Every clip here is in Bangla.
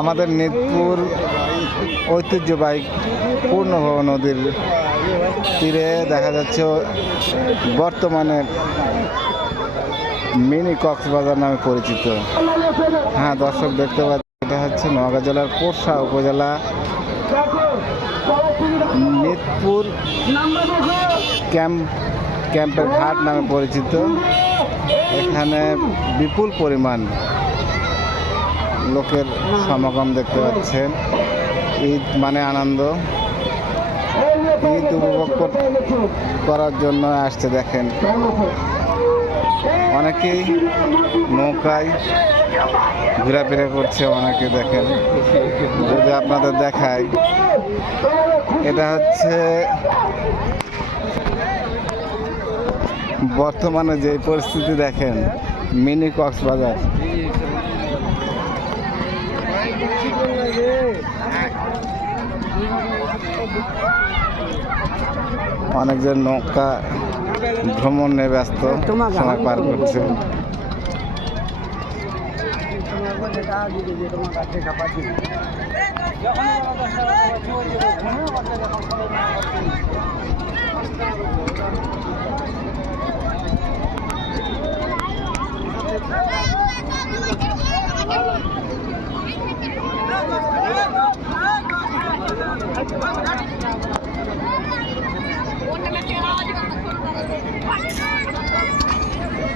আমাদের নিতপুর ঐতিহ্যবাহী পূর্ণভবা নদীর তীরে দেখা যাচ্ছে বর্তমানে মিনি কক্সবাজার নামে পরিচিত। হ্যাঁ দর্শক দেখতে পাচ্ছি, এটা হচ্ছে নোয়াখালী জেলার পোরশা উপজেলা নিতপুর ক্যাম্পের ঘাট নামে পরিচিত। এখানে বিপুল পরিমাণ লোকের সমাগম দেখতে পাচ্ছেন। ঈদ মানে আনন্দ, ঈদ উপভোগ করার জন্য আসছে। দেখেন অনেকেই নৌকায় ঘোরাফেরা করছে, অনেকে দেখেন। যদি আপনাদের দেখায়, এটা হচ্ছে বর্তমানে যে পরিস্থিতি দেখেন মিনি কক্সবাজার। অনেকজন নৌকা ভ্রমণে ব্যস্ত, সময় পার করছে।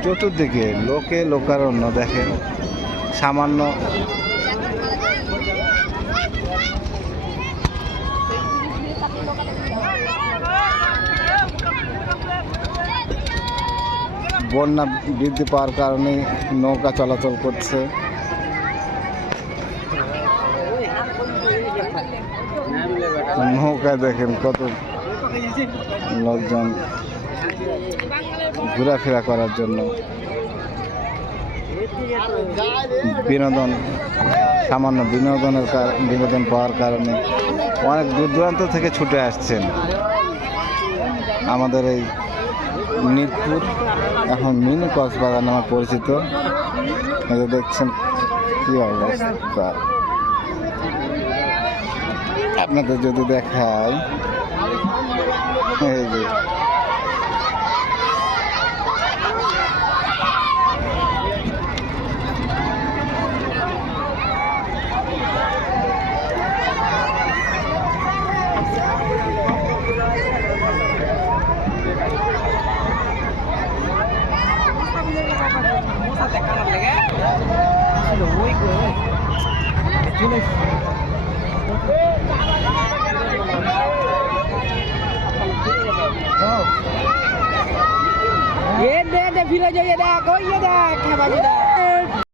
চতুর্দিকে লোকে লোকারণ্য দেখেন। সামান্য বন্যা বৃদ্ধি পাওয়ার কারণে নৌকা চলাচল করছে। নৌকায় দেখেন কত লোকজন ঘোরাফেরা করার জন্য, বিনোদন, সামান্য বিনোদন পাওয়ার কারণে অনেক দূর দূরান্ত থেকে ছুটে আসছেন আমাদের এই নিতপুর, এখন মিনি কক্সবাজার নামে পরিচিত। দেখছেন কি অবস্থা, আপনাদের যদি দেখায়, এই যে ये दे फिर जो ये देख